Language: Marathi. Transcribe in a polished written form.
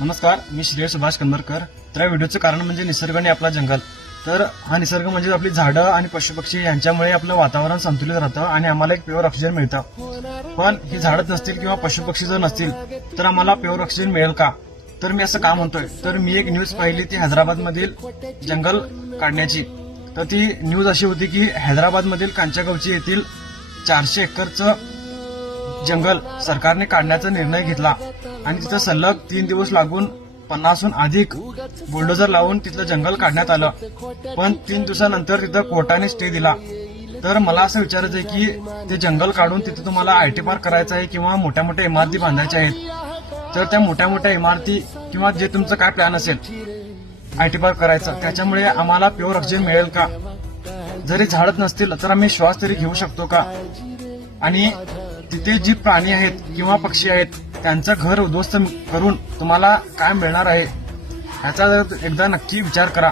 नमस्कार, मी श्रेय सुभाष कंदरकर. तर या व्हिडिओचं कारण म्हणजे निसर्ग आणि आपला जंगल. तर हा निसर्ग म्हणजे आपली झाडं आणि पशुपक्षी यांच्यामुळे आपलं वातावरण संतुलित राहतं आणि आम्हाला एक प्युअर ऑक्सिजन मिळतं. पण ही झाडच नसतील किंवा पशुपक्षी जर नसतील तर आम्हाला प्युअर ऑक्सिजन मिळेल का? तर मी असं का म्हणतोय, तर मी एक न्यूज पाहिली ती हैदराबादमधील जंगल काढण्याची. तर ती न्यूज अशी होती की हैदराबादमधील कांचागवची येथील 400 एकरचं जंगल सरकारने काढण्याचा निर्णय घेतला आणि तिथं सलग 3 दिवस लागून 50हून अधिक बुलडोझर लावून तिथलं जंगल काढण्यात आलं. पण 3 दिवसानंतर तिथं कोर्टाने स्टे दिला. तर मला असं विचारायचं आहे की ते जंगल काढून तिथे तुम्हाला आयटी पार्क करायचं आहे किंवा मोठ्या मोठ्या इमारती बांधायच्या आहेत. तर त्या मोठ्या मोठ्या इमारती किंवा जे तुमचं काय प्लॅन असेल आयटी पार्क करायचं, त्याच्यामुळे आम्हाला प्युअर ऑक्सिजन मिळेल का? जरी झाडच नसतील तर आम्ही श्वास तरी घेऊ शकतो का? आणि तिथे जी प्राणी आहेत किंवा पक्षी आहेत त्यांचं घर उद्ध्वस्त करून तुम्हाला काय मिळणार आहे, ह्याचा एकदा नक्की विचार करा.